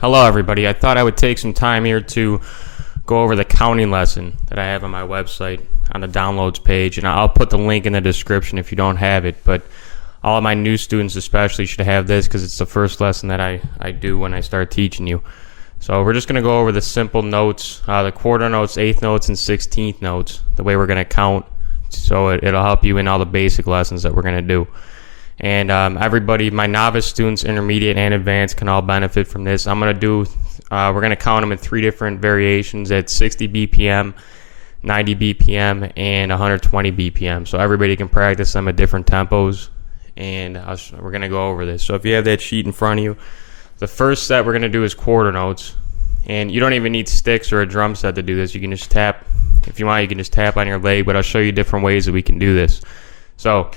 Hello everybody, I thought I would take some time here to go over the counting lesson that I have on my website on the downloads page, and I'll put the link in the description if you don't have it, but all of my new students especially should have this because it's the first lesson that I do when I start teaching you. So we're just going to go over the simple notes, the quarter notes, eighth notes, and 16th notes, the way we're going to count, so it'll help you in all the basic lessons that we're going to do. And everybody, my novice students, intermediate, and advanced can all benefit from this. We're going to count them in 3 different variations at 60 BPM, 90 BPM, and 120 BPM. So everybody can practice them at different tempos, and we're going to go over this. So if you have that sheet in front of you, the first set we're going to do is quarter notes. And you don't even need sticks or a drum set to do this. You can just tap. If you want, you can just tap on your leg, but I'll show you different ways that we can do this. So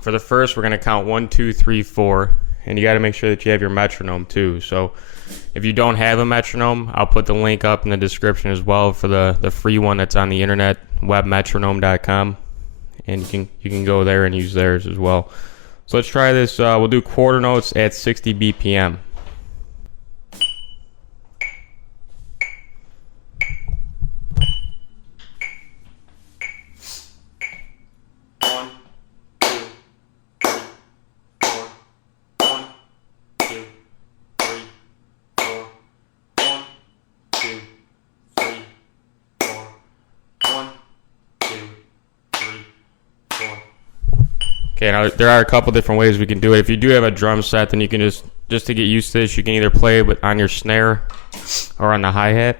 for the first, we're going to count 1, 2, 3, 4, and you got to make sure that you have your metronome too. So if you don't have a metronome, I'll put the link up in the description as well for the free one that's on the internet, webmetronome.com, and you can go there and use theirs as well. So let's try this. We'll do quarter notes at 60 BPM. Okay, now there are a couple different ways we can do it. If you do have a drum set, then you can just to get used to this, you can either play it on your snare or on the hi-hat.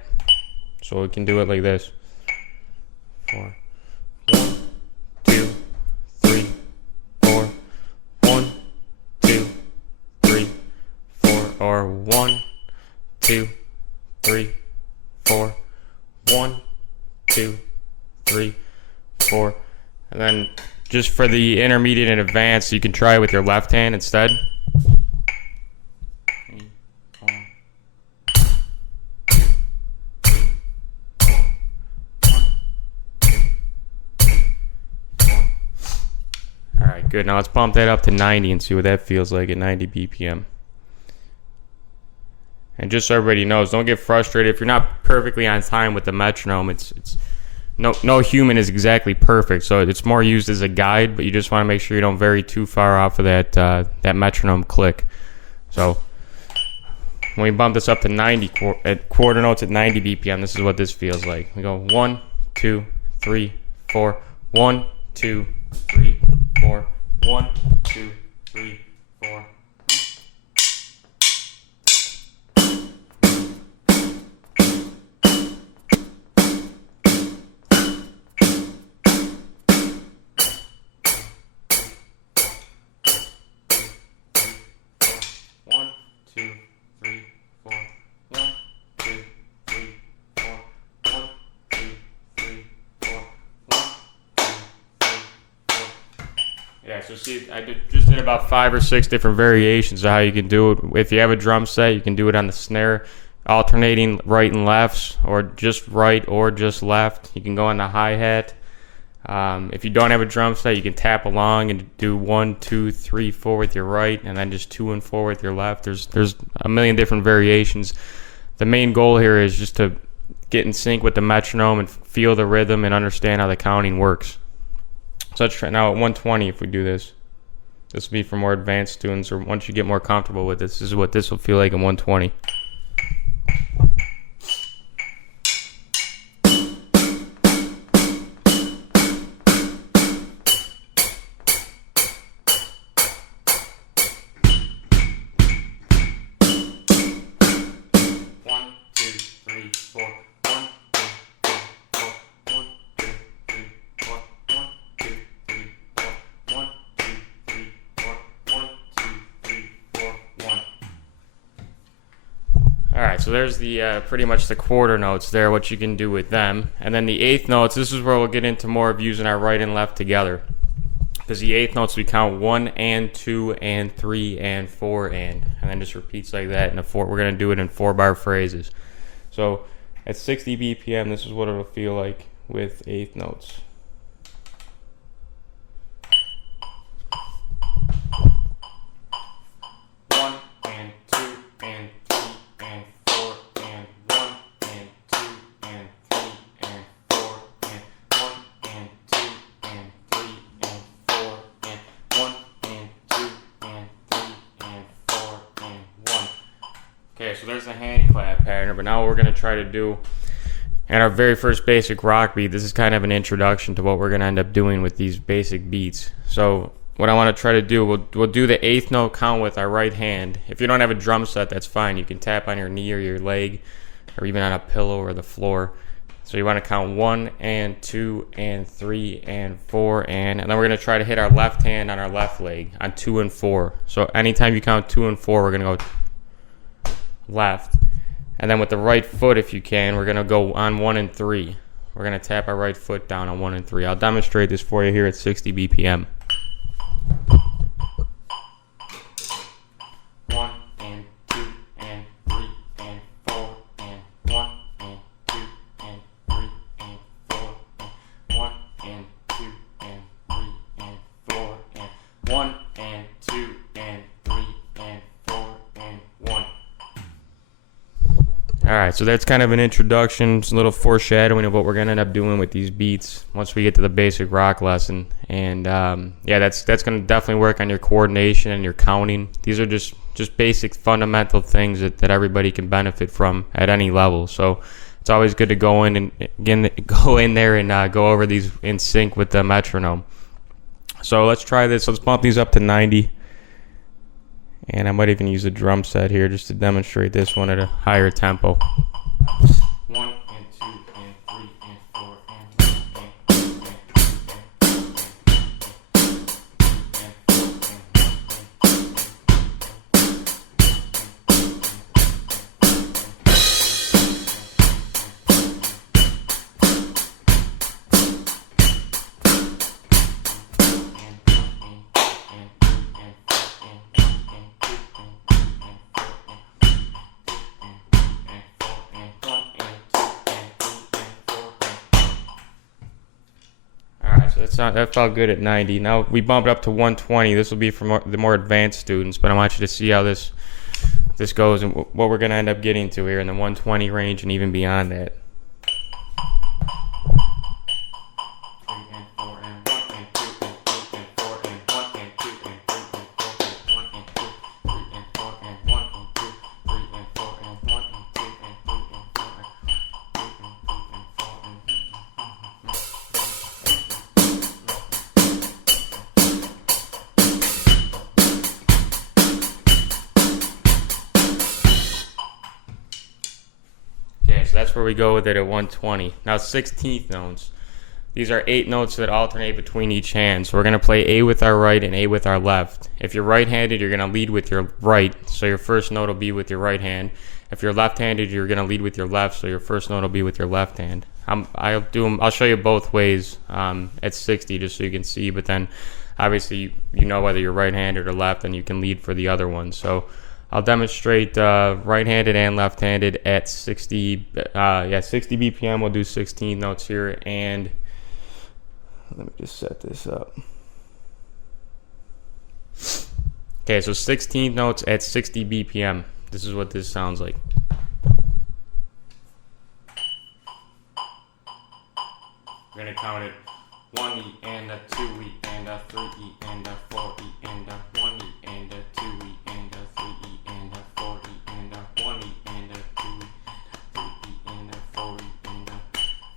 So we can do it like this. 4, 1, 2, 3, 4, 1, 2, 3, 4, or 1, 2, 3, 4, 1, 2, 3, 4, and then just for the intermediate and advanced, you can try it with your left hand instead. Alright, good. Now let's bump that up to 90 and see what that feels like at 90 BPM. And just so everybody knows, don't get frustrated. If you're not perfectly on time with the metronome, no human is exactly perfect, so it's more used as a guide, but you just want to make sure you don't vary too far off of that metronome click. So when we bump this up to 90 at quarter notes at 90 BPM, this is what this feels like. We go 1, 2, 3, 4, 1, 2, 3, 4, 1, 2, 3, 4. Yeah, so see, just did about 5 or 6 different variations of how you can do it. If you have a drum set, you can do it on the snare, alternating right and lefts, or just right or just left. You can go on the hi-hat. If you don't have a drum set, you can tap along and do 1, 2, 3, 4 with your right, and then just 2 and 4 with your left. There's a million different variations. The main goal here is just to get in sync with the metronome and feel the rhythm and understand how the counting works. So let's try now at 120. If we do this, this will be for more advanced students, or once you get more comfortable with this is what this will feel like at 120. Alright, so there's the pretty much the quarter notes there, what you can do with them. And then the eighth notes, this is where we'll get into more of using our right and left together. Because the eighth notes, we count 1 and 2 and 3 and 4 and then just repeats like that in a 4. We're going to do it in 4-bar phrases. So at 60 BPM, this is what it'll feel like with eighth notes. Okay, so there's a hand clap pattern, but now what we're going to try to do in our very first basic rock beat, this is kind of an introduction to what we're going to end up doing with these basic beats. So what I want to try to do, we'll do the eighth note count with our right hand. If you don't have a drum set, that's fine. You can tap on your knee or your leg or even on a pillow or the floor. So you want to count 1 and 2 and 3 and 4 and then we're going to try to hit our left hand on our left leg on 2 and 4. So anytime you count 2 and 4, we're going to go left. And then with the right foot, if you can, we're going to go on 1 and 3. We're going to tap our right foot down on 1 and 3. I'll demonstrate this for you here at 60 BPM. 1 and 2 and 3 and 4 and 1 and 2 and 3 and 4 and 1 and 2 and 3 and 4 and 1 and 2 and 3 and 4 and 1. Alright, so that's kind of an introduction, just a little foreshadowing of what we're going to end up doing with these beats once we get to the basic rock lesson. And yeah, that's going to definitely work on your coordination and your counting. These are just basic fundamental things that everybody can benefit from at any level. So it's always good to go in and again go in there and go over these in sync with the metronome. So let's try this. Let's bump these up to 90. And I might even use a drum set here just to demonstrate this one at a higher tempo. 1 and 2 and 3 and 4 and 1 So that felt good at 90. Now we bump it up to 120. This will be for the more advanced students, but I want you to see how this goes and what we're going to end up getting to here in the 120 range and even beyond that. So that's where we go with it at 120. Now 16th notes. These are 8 notes that alternate between each hand. So we're going to play A with our right and A with our left. If you're right-handed, you're going to lead with your right. So your first note will be with your right hand. If you're left-handed, you're going to lead with your left. So your first note will be with your left hand. I'll show you both ways at 60 just so you can see. But then obviously you know whether you're right-handed or left, and you can lead for the other one. So I'll demonstrate right-handed and left-handed at 60 BPM. We'll do 16 notes here, and let me just set this up. Okay, so 16 notes at 60 BPM. This is what this sounds like. We're going to count it 1E and a 2E and a 3E and a 4E and a 1E and a 2E and a 3E and a 4E and a 1E and a 2E, 3E and a 4E and a...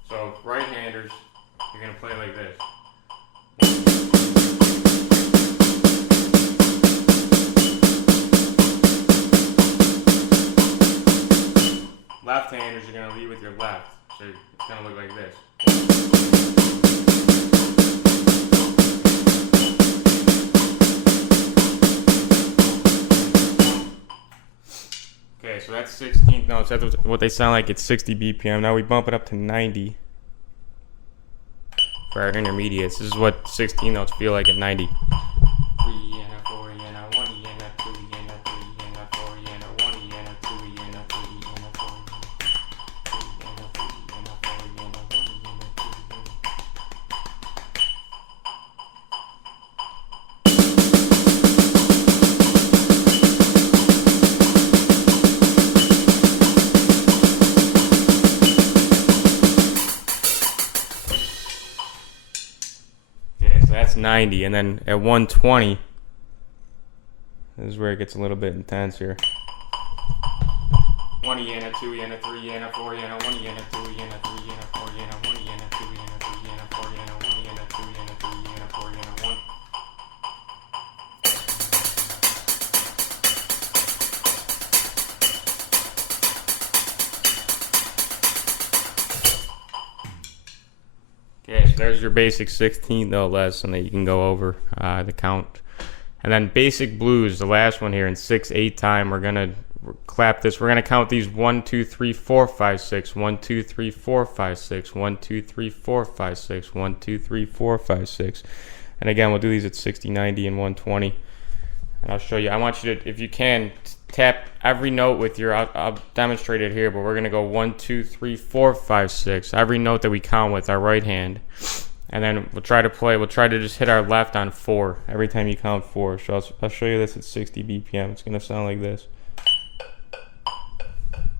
So right-handers, you're going to play like this. Left-handers, you're going to lead with your left. So it's going to look like this. Okay, so that's 16th notes. That's what they sound like at 60 BPM. Now we bump it up to 90 for our intermediates. This is what 16 notes feel like at 90. 3 and a 4 and a 1 and a 2 and a 3 and a 4 and a 1 and a 2 and a 3 and a 4 and a 3 and a 3 and a 4 and a 1 and a 2 and a... That's 90, and then at 120, this is where it gets a little bit intense here. 1 yen, 2 yen, 3 yen, 4 yen, 1 yen, 2 yen, 3 yen, 4 yen, 1 yen, 2 yen, 3 yen, 4 yen, 1 yen, 2 yen, 3 yen, 4 yen, 1. Okay, so there's your basic 16th no lesson that you can go over the count. And then basic blues, the last one here in 6/8 time, we're gonna clap this. We're gonna count these 1, 2, 3, 4, 5, 6, 1, 2, 3, 4, 5, 6, 1, 2, 3, 4, 5, 6, 1, 2, 3, 4, 5, 6. And again, we'll do these at 60, 90, and 120. And I'll show you. I want you to, if you can, tap every note with your, I'll demonstrate it here, but we're going to go 1, 2, 3, 4, 5, 6. Every note that we count with our right hand. And then we'll try to just hit our left on 4 every time you count 4. So I'll show you this at 60 BPM. It's going to sound like this.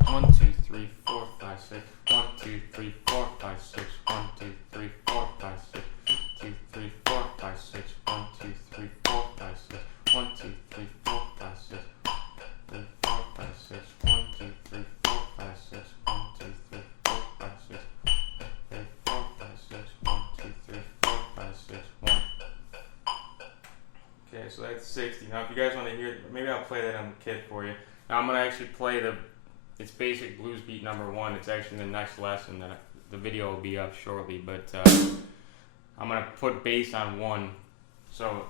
1, 2, 3, 4, 5, 6. 1, 2, 3, 4, 5, 6. 1, 2, 3, 4, 5, 6. 2, 3, 4, 5, 6. 1, 2, 3, 4, 5, 6. 1, 2, 3, 4, 5, 6. 3, 4, 5, 6. 1, 2, 3, 4, 5, 6. 1, 2, 3, 4, 5, 6. 3, 4, 5, 6. 1, 2, 3, 4, 5, 6. 1. Okay, so that's 60. Now, if you guys want to hear, maybe I'll play that on the kit for you. Now, I'm going to actually play it's basic blues beat number 1. It's actually the next lesson that the video will be up shortly, but I'm going to put bass on 1. So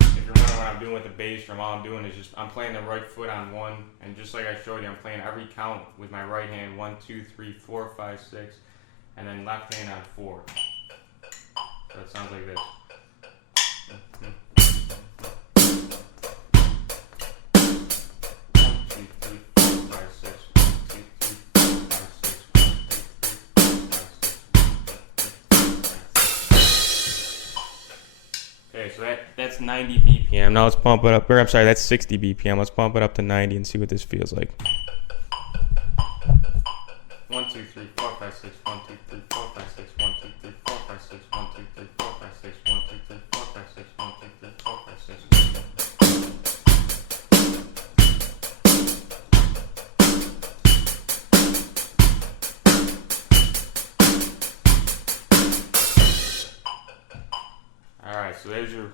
if you're wondering what I'm doing with the bass drum, all I'm doing is I'm playing the right foot on 1, and just like I showed you, I'm playing every count with my right hand, 1, 2, 3, 4, 5, 6, and then left hand on 4. So it sounds like this. 1, 2, 3, 4, 5, 6, 1, 2, 3, 4, 5, 6, 1, 2, 3, 4, 5, 6. Okay, so that's 90 BPM. Now let's pump it up. Or I'm sorry, that's 60 BPM. Let's pump it up to 90 and see what this feels like. 1, 2, 3, 4, 5, 6. 1, 2, 3, 4, 5, 6. 1, 2, 3, 4, 5, 6. 1, 2, 3, 4, 5, 6. 1, 2, 3, 4, 5, 6. 1, 2, 3, 4, 5, 6. Alright, so there's your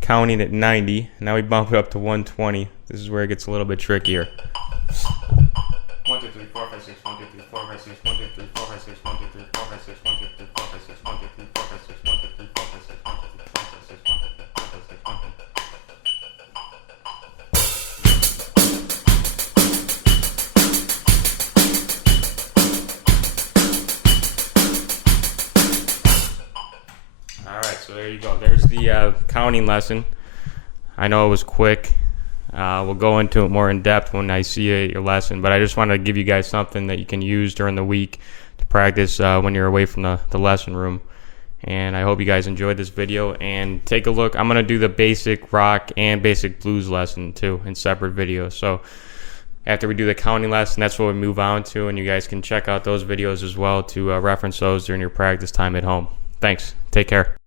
counting at 90. Now we bump it up to 120. This is where it gets a little bit trickier. 1, 2, 3, 4, 5, 6. 1, 2, 3, 4, 5, 6. 1, 2, 3, 4, 5, 6. 1, 2, 3, 4, 5, 6. 1, 2, 3, 4, 5, 6. 1, 2, 3, 4, 5, 6. 1, 2, 3, 4, 5, 6. 1, 2, 3, 4, 5, 6. 1, 2, 3, 4, 5, 6. 1, 2, 3. Alright, so there you go. There's the counting lesson. I know it was quick. We'll go into it more in depth when I see your lesson, but I just wanted to give you guys something that you can use during the week to practice when you're away from the lesson room. And I hope you guys enjoyed this video, and take a look. I'm going to do the basic rock and basic blues lesson too in separate videos. So after we do the counting lesson, that's what we move on to, and you guys can check out those videos as well to reference those during your practice time at home. Thanks. Take care.